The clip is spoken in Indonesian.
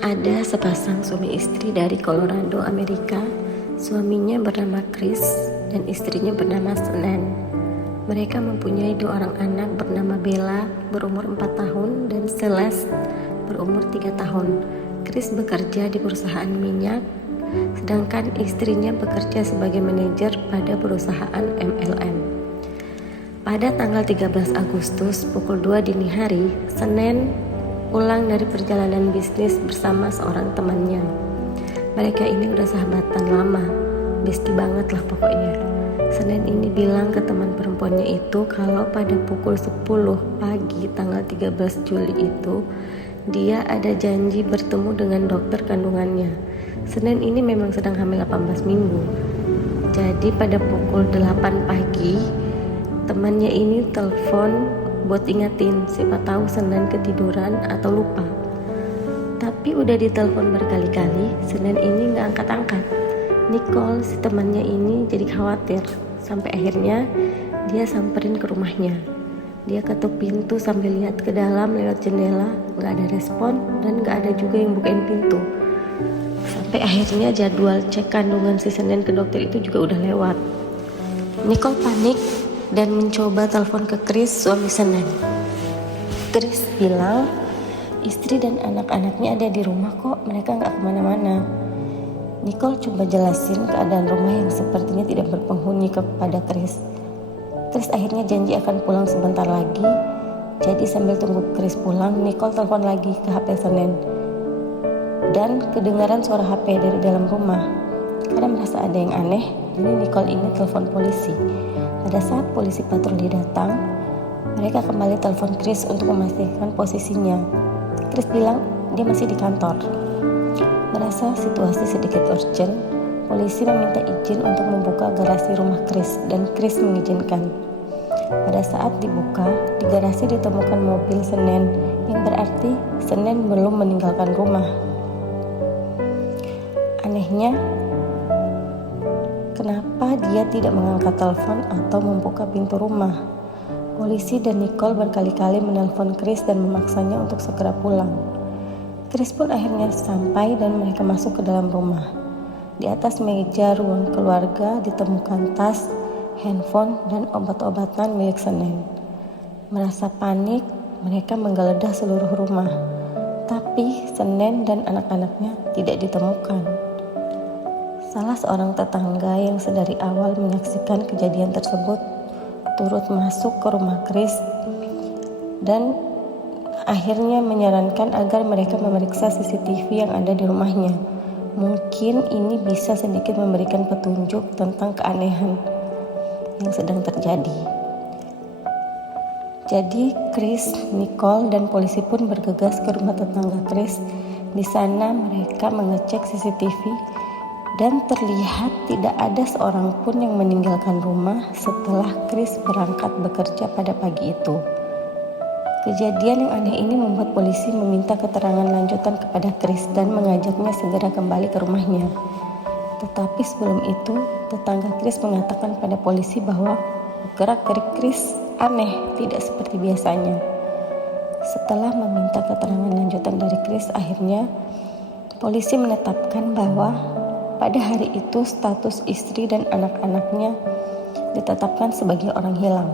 Ada sepasang suami istri dari Colorado, Amerika. Suaminya bernama Chris dan istrinya bernama Senen. Mereka mempunyai 2 orang anak bernama Bella berumur 4 tahun dan Celeste berumur 3 tahun. Chris bekerja di perusahaan minyak, sedangkan istrinya bekerja sebagai manajer pada perusahaan MLM. Pada tanggal 13 Agustus pukul 2 dini hari, Senen pulang dari perjalanan bisnis bersama seorang temannya. Mereka ini udah sahabatan lama, bestie banget lah pokoknya. Senen ini bilang ke teman perempuannya itu kalau pada pukul 10 pagi tanggal 13 Juli itu dia ada janji bertemu dengan dokter kandungannya. Senen ini memang sedang hamil 18 minggu. Jadi pada pukul 8 pagi temannya ini telepon buat ingatin, siapa tahu Senen ketiduran atau lupa. Tapi udah ditelepon berkali-kali, Senen ini gak angkat-angkat. Nicole, si temannya ini jadi khawatir. Sampai akhirnya dia samperin ke rumahnya. Dia ketuk pintu sambil lihat ke dalam lewat jendela, gak ada respon dan gak ada juga yang bukain pintu. Sampai akhirnya jadwal cek kandungan si Senen ke dokter itu juga udah lewat. Nicole panik dan mencoba telepon ke Chris, suami Senen. Chris bilang istri dan anak-anaknya ada di rumah kok, mereka gak kemana-mana. Nicole coba jelasin keadaan rumah yang sepertinya tidak berpenghuni kepada Chris. Chris akhirnya janji akan pulang sebentar lagi. Jadi sambil tunggu Chris pulang, Nicole telepon lagi ke HP Senen. Dan kedengaran suara HP dari dalam rumah. Karena merasa ada yang aneh, jadi Nicole ini telepon polisi. Pada saat polisi patroli datang, mereka kembali telepon Chris untuk memastikan posisinya. Chris bilang dia masih di kantor. Merasa situasi sedikit urgent, polisi meminta izin untuk membuka garasi rumah Chris dan Chris mengizinkan. Pada saat dibuka, di garasi ditemukan mobil Senen, yang berarti Senen belum meninggalkan rumah. Anehnya, kenapa dia tidak mengangkat telepon atau membuka pintu rumah? Polisi dan Nicole berkali-kali menelpon Chris dan memaksanya untuk segera pulang. Chris pun akhirnya sampai dan mereka masuk ke dalam rumah. Di atas meja ruang keluarga ditemukan tas, handphone, dan obat-obatan milik Senen. Merasa panik, mereka menggeledah seluruh rumah. Tapi Senen dan anak-anaknya tidak ditemukan. Salah seorang tetangga yang sedari awal menyaksikan kejadian tersebut turut masuk ke rumah Chris dan akhirnya menyarankan agar mereka memeriksa CCTV yang ada di rumahnya. Mungkin ini bisa sedikit memberikan petunjuk tentang keanehan yang sedang terjadi. Jadi Chris, Nicole, dan polisi pun bergegas ke rumah tetangga Chris. Di sana mereka mengecek CCTV dan terlihat tidak ada seorang pun yang meninggalkan rumah setelah Chris berangkat bekerja pada pagi itu. Kejadian yang aneh ini membuat polisi meminta keterangan lanjutan kepada Chris dan mengajaknya segera kembali ke rumahnya. Tetapi sebelum itu, tetangga Chris mengatakan pada polisi bahwa gerak-gerik Chris aneh, tidak seperti biasanya. Setelah meminta keterangan lanjutan dari Chris, akhirnya polisi menetapkan bahwa pada hari itu status istri dan anak-anaknya ditetapkan sebagai orang hilang.